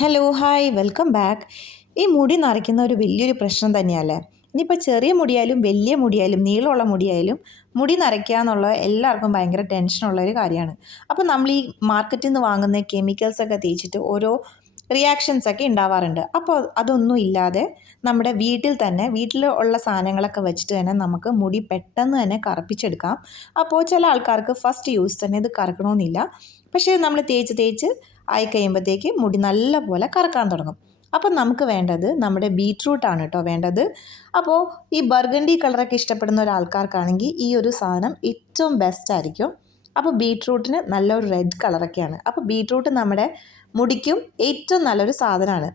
Hello hi welcome back ഈ മുടി നിറയ്ക്കുന്ന ഒരു വലിയൊരു പ്രശ്നം തന്നെയല്ലേ? ഇനിയിപ്പോൾ ചെറിയ മുടിയായാലും വലിയ മുടിയായാലും നീളമുള്ള മുടിയായാലും മുടി നരയ്ക്കുക എന്നുള്ളത് എല്ലാവർക്കും ഭയങ്കര ടെൻഷനുള്ള ഒരു കാര്യമാണ്. അപ്പോൾ നമ്മൾ ഈ മാർക്കറ്റിൽ നിന്ന് വാങ്ങുന്ന കെമിക്കൽസൊക്കെ തേച്ചിട്ട് ഓരോ റിയാക്ഷൻസ് ഒക്കെ ഉണ്ടാവാറുണ്ട് അപ്പോൾ അതൊന്നും ഇല്ലാതെ നമ്മുടെ വീട്ടിൽ തന്നെ വീട്ടിൽ ഉള്ള സാധനങ്ങളൊക്കെ വെച്ചിട്ട് തന്നെ നമുക്ക് മുടി പെട്ടെന്ന് തന്നെ കറുപ്പിച്ചെടുക്കാം. അപ്പോൾ ചില ആൾക്കാർക്ക് ഫസ്റ്റ് യൂസ് തന്നെ ഇത് കറക്കണമെന്നില്ല പക്ഷേ നമ്മൾ തേച്ച് തേച്ച് ആയി കഴിയുമ്പോഴത്തേക്ക് മുടി നല്ലപോലെ കറക്കാൻ തുടങ്ങും. അപ്പം നമുക്ക് വേണ്ടത് നമ്മുടെ ബീട്രൂട്ടാണ് കേട്ടോ വേണ്ടത്. അപ്പോൾ ഈ ബർഗണ്ടി കളറൊക്കെ ഇഷ്ടപ്പെടുന്ന ഒരാൾക്കാർക്കാണെങ്കിൽ ഈ ഒരു സാധനം ഏറ്റവും ബെസ്റ്റ് ആയിരിക്കും. അപ്പോൾ ബീട്രൂട്ടിന് നല്ലൊരു റെഡ് കളറൊക്കെയാണ് അപ്പോൾ ബീട്രൂട്ട് നമ്മുടെ മുടിക്കും ഏറ്റവും നല്ലൊരു സാധനമാണ്.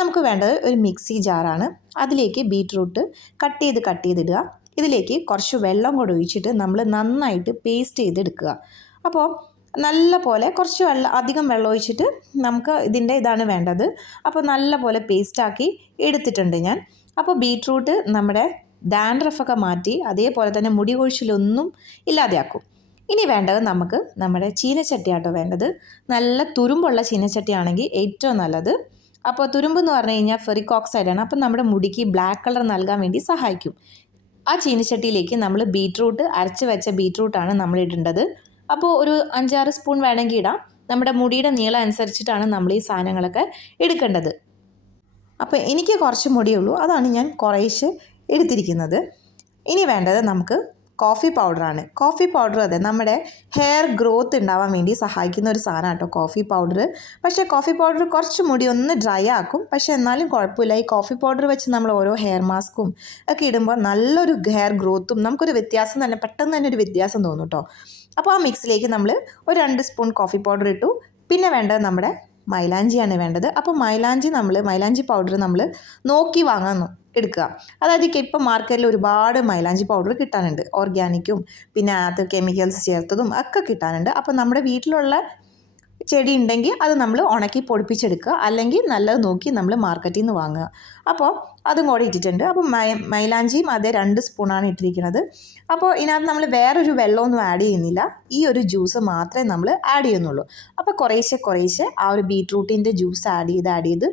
നമുക്ക് വേണ്ടത് ഒരു മിക്സി ജാറാണ് അതിലേക്ക് ബീട്രൂട്ട് കട്ട് ചെയ്ത് കട്ട് ചെയ്തിടുക. ഇതിലേക്ക് കുറച്ച് വെള്ളം കൂടെ ഒഴിച്ചിട്ട് നമ്മൾ നന്നായിട്ട് പേസ്റ്റ് ചെയ്തെടുക്കുക. അപ്പോൾ നല്ല പോലെ കുറച്ച് വെള്ളം അധികം വെള്ളം ഒഴിച്ചിട്ട് നമുക്ക് ഇതിന്റെ ഇതാണ് വേണ്ടത്. അപ്പോൾ നല്ല പോലെ പേസ്റ്റാക്കി എടുത്തിട്ടുണ്ട് ഞാൻ. അപ്പോൾ ബീട്രൂട്ട് നമ്മുടെ ഡാൻഡ്രഫൊക്കെ മാറ്റി അതേപോലെ തന്നെ മുടി കൊഴിച്ചിലൊന്നും ഇല്ലാതെയാക്കും. ഇനി വേണ്ടത് നമുക്ക് നമ്മുടെ ചീനച്ചട്ടിയാട്ടോ വേണ്ടത്. നല്ല തുരുമ്പുള്ള ചീനച്ചട്ടിയാണെങ്കിൽ ഏറ്റവും നല്ലത്. അപ്പോൾ തുരുമ്പ് എന്ന് പറഞ്ഞു കഴിഞ്ഞാൽ ഫെറിക് ഓക്സൈഡാണ് അപ്പം നമ്മുടെ മുടിക്ക് ബ്ലാക്ക് കളർ നൽകാൻ വേണ്ടി സഹായിക്കും. ആ ചീനച്ചട്ടിയിലേക്ക് നമ്മൾ ബീട്രൂട്ട് അരച്ച് വെച്ച ബീട്രൂട്ടാണ് നമ്മൾ ഇടേണ്ടത്. അപ്പോൾ ഒരു അഞ്ചാറ് സ്പൂൺ വേണമെങ്കിൽ ഇടാം. നമ്മുടെ മുടിയുടെ നീളം അനുസരിച്ചിട്ടാണ് നമ്മൾ ഈ സാധനങ്ങളൊക്കെ എടുക്കേണ്ടത്. അപ്പോൾ എനിക്ക് കുറച്ച് മുടിയുള്ളൂ. അതാണ് ഞാൻ കുറേശ്ശെ എടുത്തിരിക്കുന്നത്. ഇനി വേണ്ടത് നമുക്ക് കോഫി പൗഡറാണ് കോഫി പൗഡർ അതെ നമ്മുടെ ഹെയർ ഗ്രോത്ത് ഉണ്ടാവാൻ വേണ്ടി സഹായിക്കുന്ന ഒരു സാധനം കേട്ടോ കോഫി പൗഡർ പക്ഷേ കോഫി പൗഡർ കുറച്ച് മുടി ഒന്ന് ഡ്രൈ ആക്കും. പക്ഷേ എന്നാലും കുഴപ്പമില്ല. ഈ കോഫി പൗഡർ വെച്ച് നമ്മൾ ഓരോ ഹെയർ മാസ്കും ഒക്കെ ഇടുമ്പോൾ നല്ലൊരു ഹെയർ ഗ്രോത്തും നമുക്കൊരു വ്യത്യാസം തന്നെ പെട്ടെന്ന് തന്നെ ഒരു വ്യത്യാസം തോന്നും കേട്ടോ അപ്പോൾ ആ മിക്സിലേക്ക് നമ്മൾ ഒരു രണ്ട് സ്പൂൺ കോഫി പൗഡർ ഇട്ടു. പിന്നെ വേണ്ടത് നമ്മുടെ മൈലാഞ്ചിയാണ് വേണ്ടത്. അപ്പോൾ മൈലാഞ്ചി നമ്മൾ മൈലാഞ്ചി പൗഡർ നമ്മൾ നോക്കി വാങ്ങാൻ എടുക്കുക. അതായത് ഇപ്പോൾ മാർക്കറ്റിൽ ഒരുപാട് മൈലാഞ്ചി പൗഡർ കിട്ടാനുണ്ട്. ഓർഗാനിക്കും പിന്നെ അത് കെമിക്കൽസ് ചേർത്തതും ഒക്കെ കിട്ടാനുണ്ട്. അപ്പോൾ നമ്മുടെ വീട്ടിലുള്ള ചെടി ഉണ്ടെങ്കിൽ അത് നമ്മൾ ഉണക്കി പൊടിപ്പിച്ചെടുക്കുക. അല്ലെങ്കിൽ നല്ലത് നോക്കി നമ്മൾ മാർക്കറ്റിൽ നിന്ന് വാങ്ങുക. അപ്പോൾ അതും കൂടെ ഇട്ടിട്ടുണ്ട്. അപ്പോൾ മൈ മൈലാഞ്ചിയും അതേ രണ്ട് സ്പൂണാണ് ഇട്ടിരിക്കുന്നത് അപ്പോൾ ഇതിനകത്ത് നമ്മൾ വേറൊരു വെള്ളമൊന്നും ആഡ് ചെയ്യുന്നില്ല. ഈ ഒരു ജ്യൂസ് മാത്രമേ നമ്മൾ ആഡ് ചെയ്യുന്നുള്ളൂ. അപ്പോൾ കുറേശ്ശെ കുറേശ്ശെ ആ ഒരു ബീട്രൂട്ടിന്റെ ജ്യൂസ് ആഡ് ചെയ്ത് ആഡ് ചെയ്ത്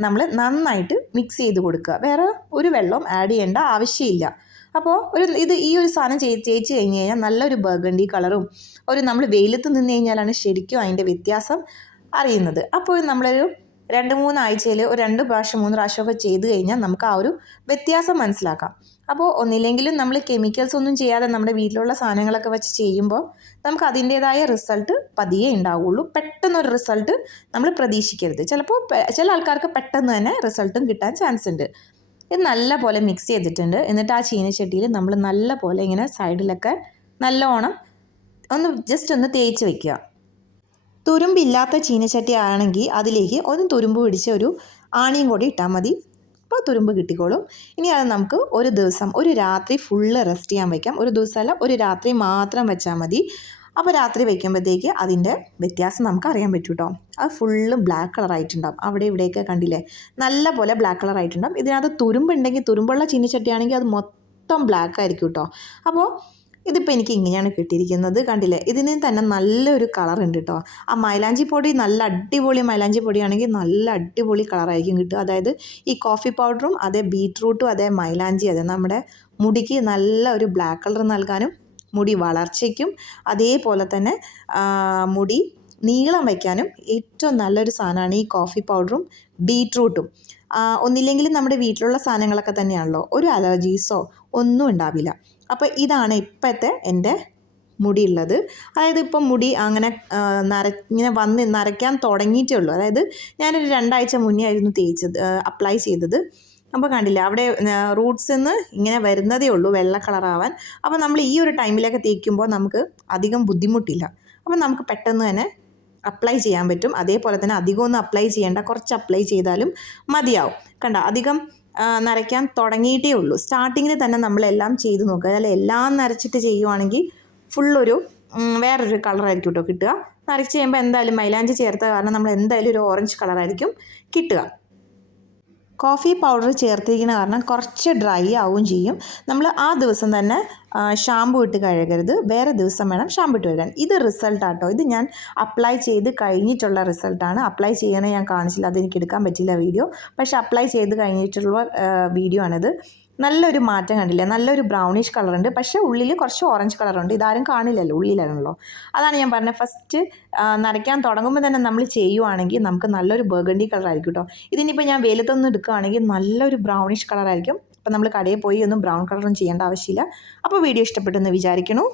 നമ്മൾ നന്നായിട്ട് മിക്സ് ചെയ്ത് കൊടുക്കുക. വേറെ ഒരു വെള്ളവും ആഡ് ചെയ്യേണ്ട ആവശ്യമില്ല. അപ്പോൾ ഒരു ഇത് ഈ ഒരു സാധനം ചെയ് തേച്ച് കഴിഞ്ഞ് കഴിഞ്ഞാൽ നല്ലൊരു ബർഗണ്ടി കളറും ഒരു നമ്മൾ വെയിലത്ത് നിന്ന് കഴിഞ്ഞാലാണ് ശരിക്കും അതിന്റെ വ്യത്യാസം അറിയുന്നത്. അപ്പോൾ നമ്മളൊരു രണ്ട് മൂന്നാഴ്ചയിൽ ഒരു രണ്ട് പ്രാവശ്യം മൂന്ന് പ്രാവശ്യമൊക്കെ ചെയ്ത് കഴിഞ്ഞാൽ നമുക്ക് ആ ഒരു വ്യത്യാസം മനസ്സിലാക്കാം. അപ്പോൾ ഒന്നില്ലെങ്കിലും നമ്മൾ കെമിക്കൽസ് ഒന്നും ചെയ്യാതെ നമ്മുടെ വീട്ടിലുള്ള സാധനങ്ങളൊക്കെ വെച്ച് ചെയ്യുമ്പോൾ നമുക്ക് അതിന്റേതായ റിസൾട്ട് പതിയെ ഉണ്ടാവുള്ളൂ. പെട്ടെന്നൊരു റിസൾട്ട് നമ്മൾ പ്രതീക്ഷിക്കരുത്. ചിലപ്പോൾ ചില ആൾക്കാർക്ക് പെട്ടെന്ന് തന്നെ റിസൾട്ടും കിട്ടാൻ ചാൻസ് ഉണ്ട് ഇത് നല്ല പോലെ മിക്സ് ചെയ്തിട്ടുണ്ട്. എന്നിട്ട് ആ ചീനച്ചട്ടിയിൽ നമ്മൾ നല്ല പോലെ ഇങ്ങനെ സൈഡിലൊക്കെ നല്ലോണം ഒന്ന് ജസ്റ്റ് ഒന്ന് തേച്ച് വയ്ക്കുക തുരുമ്പില്ലാത്ത ചീനച്ചട്ടി ആണെങ്കിൽ അതിലേക്ക് ഒന്ന് തുരുമ്പ് പിടിച്ച ഒരു ആണിയും കൂടി ഇട്ടാൽ മതി. അപ്പോൾ തുരുമ്പ് കിട്ടിക്കോളും. ഇനി അത് നമുക്ക് ഒരു ദിവസം ഒരു രാത്രി ഫുള്ള് റെസ്റ്റ് ചെയ്യാൻ വയ്ക്കാം ഒരു ദിവസമല്ല ഒരു രാത്രി മാത്രം വെച്ചാൽ മതി. അപ്പോൾ രാത്രി വയ്ക്കുമ്പോഴത്തേക്ക് അതിന്റെ വ്യത്യാസം നമുക്ക് അറിയാൻ പറ്റും കേട്ടോ അത് ഫുള്ള് ബ്ലാക്ക് കളറായിട്ടുണ്ടാകും അവിടെ ഇവിടെയൊക്കെ കണ്ടില്ലേ? നല്ല പോലെ ബ്ലാക്ക് കളറായിട്ടുണ്ടാകും ഇതിനകത്ത് തുരുമ്പുണ്ടെങ്കിൽ തുരുമ്പുള്ള ചീനിച്ചട്ടിയാണെങ്കിൽ അത് മൊത്തം ബ്ലാക്ക് ആയിരിക്കും കേട്ടോ അപ്പോൾ ഇതിപ്പോൾ എനിക്ക് ഇങ്ങനെയാണ് കിട്ടിയിരിക്കുന്നത്. കണ്ടില്ലേ? ഇതിന് തന്നെ നല്ലൊരു കളർ ഉണ്ട് കേട്ടോ ആ മൈലാഞ്ചി പൊടി നല്ല അടിപൊളി മൈലാഞ്ചി പൊടിയാണെങ്കിൽ നല്ല അടിപൊളി കളറായിരിക്കും കിട്ടുക. അതായത് ഈ കോഫി പൗഡറും അതേ ബീറ്റ്റൂട്ടും അതേ മൈലാഞ്ചി അതേ നമ്മുടെ മുടിക്ക് നല്ല ഒരു ബ്ലാക്ക് കളർ നൽകാനും മുടി വളർച്ചയ്ക്കും അതേപോലെ തന്നെ മുടി നീളം വയ്ക്കാനും ഏറ്റവും നല്ലൊരു സാധനമാണ് ഈ കോഫി പൗഡറും ബീട്രൂട്ടും ഒന്നില്ലെങ്കിൽ നമ്മുടെ വീട്ടിലുള്ള സാധനങ്ങളൊക്കെ തന്നെയാണല്ലോ ഒരു അലർജീസോ ഒന്നും ഉണ്ടാവില്ല. അപ്പോൾ ഇതാണ് ഇപ്പോഴത്തെ എന്റെ മുടി ഉള്ളത്. അതായത് ഇപ്പം മുടി അങ്ങനെ നര ഇങ്ങനെ വന്ന് നരയ്ക്കാൻ തുടങ്ങിയിട്ടേ ഉള്ളൂ. അതായത് ഞാനൊരു രണ്ടാഴ്ച മുന്നേ ആയിരുന്നു തേച്ചത് അപ്ലൈ ചെയ്തത്. അപ്പോൾ കണ്ടില്ല അവിടെ റൂട്ട്സ് നിന്ന് ഇങ്ങനെ വരുന്നതേ ഉള്ളൂ വെള്ള കളറാവാൻ അപ്പോൾ നമ്മൾ ഈ ഒരു ടൈമിലൊക്കെ തേക്കുമ്പോൾ നമുക്ക് അധികം ബുദ്ധിമുട്ടില്ല. അപ്പോൾ നമുക്ക് പെട്ടെന്ന് തന്നെ അപ്ലൈ ചെയ്യാൻ പറ്റും. അതേപോലെ തന്നെ അധികമൊന്നും അപ്ലൈ ചെയ്യേണ്ട കുറച്ച് അപ്ലൈ ചെയ്താലും മതിയാവും. കണ്ട? അധികം നരയ്ക്കാൻ തുടങ്ങിയിട്ടേ ഉള്ളൂ. സ്റ്റാർട്ടിങ്ങിൽ തന്നെ നമ്മളെല്ലാം ചെയ്ത് നോക്കുക. അതായത് എല്ലാം നരച്ചിട്ട് ചെയ്യുവാണെങ്കിൽ ഫുള്ളൊരു വേറൊരു കളറായിരിക്കും കേട്ടോ കിട്ടുക. നരച്ച് ചെയ്യുമ്പോൾ എന്തായാലും മൈലാഞ്ചി ചേർത്ത കാരണം നമ്മൾ എന്തായാലും ഒരു ഓറഞ്ച് കളറായിരിക്കും കിട്ടുക. കോഫി പൗഡർ ചേർത്തിരിക്കുന്ന കാരണം കുറച്ച് ഡ്രൈ ആവുകയും ചെയ്യും. നമ്മൾ ആ ദിവസം തന്നെ ഷാമ്പു ഇട്ട് കഴുകരുത്. വേറെ ദിവസം വേണം ഷാമ്പു ഇട്ട് കഴുകാൻ. ഇത് റിസൾട്ട് ആട്ടോ. ഇത് ഞാൻ അപ്ലൈ ചെയ്ത് കഴിഞ്ഞിട്ടുള്ള റിസൾട്ടാണ് അപ്ലൈ ചെയ്യണേ ഞാൻ കാണിച്ചില്ല. അതെനിക്ക് എടുക്കാൻ പറ്റില്ല വീഡിയോ പക്ഷേ അപ്ലൈ ചെയ്ത് കഴിഞ്ഞിട്ടുള്ള വീഡിയോ ആണിത്. നല്ലൊരു മാറ്റം കണ്ടില്ലേ? നല്ലൊരു ബ്രൗണിഷ് കളറുണ്ട് പക്ഷേ ഉള്ളിൽ കുറച്ച് ഓറഞ്ച് കളറുണ്ട് ഇതാരും കാണില്ലല്ലോ ഉള്ളിലാണല്ലോ. അതാണ് ഞാൻ പറഞ്ഞത്. ഫസ്റ്റ് നരയ്ക്കാൻ തുടങ്ങുമ്പോൾ തന്നെ നമ്മൾ ചെയ്യുവാണെങ്കിൽ നമുക്ക് നല്ലൊരു ബർഗണ്ടി കളറായിരിക്കും കേട്ടോ ഇതിനിപ്പോൾ ഞാൻ വെയിലത്തൊന്നും എടുക്കുകയാണെങ്കിൽ നല്ലൊരു ബ്രൗണിഷ് കളറായിരിക്കും അപ്പോൾ നമ്മൾ കടയിൽ പോയി ഒന്നും ബ്രൗൺ കളറൊന്നും ചെയ്യേണ്ട ആവശ്യമില്ല. അപ്പോൾ വീഡിയോ ഇഷ്ടപ്പെട്ടെന്ന് വിചാരിക്കണു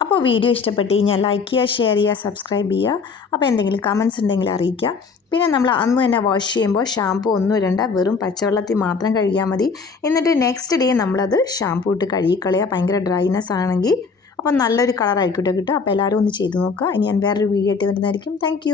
അപ്പോൾ വീഡിയോ ഇഷ്ടപ്പെട്ട് കഴിഞ്ഞാൽ ലൈക്ക് ചെയ്യുക ഷെയർ ചെയ്യുക സബ്സ്ക്രൈബ് ചെയ്യുക. അപ്പോൾ എന്തെങ്കിലും കമൻസ് ഉണ്ടെങ്കിൽ അറിയിക്കുക. പിന്നെ നമ്മൾ അന്ന് തന്നെ വാഷ് ചെയ്യുമ്പോൾ ഷാമ്പു ഒന്നും ഇടണ്ട വെറും പച്ചവെള്ളത്തിൽ മാത്രം കഴുകിയാൽ മതി. എന്നിട്ട് നെക്സ്റ്റ് ഡേ നമ്മളത് ഷാമ്പു ഇട്ട് കഴുകിക്കളയുക ഭയങ്കര ഡ്രൈനെസ് ആണെങ്കിൽ അപ്പം നല്ലൊരു കളറായിരിക്കും കേട്ടോ കിട്ടുക. അപ്പോൾ എല്ലാവരും ഒന്ന് ചെയ്ത് നോക്കുക. ഇനി ഞാൻ വേറൊരു വീഡിയോ ആയിട്ട് വരുന്നതായിരിക്കും. താങ്ക്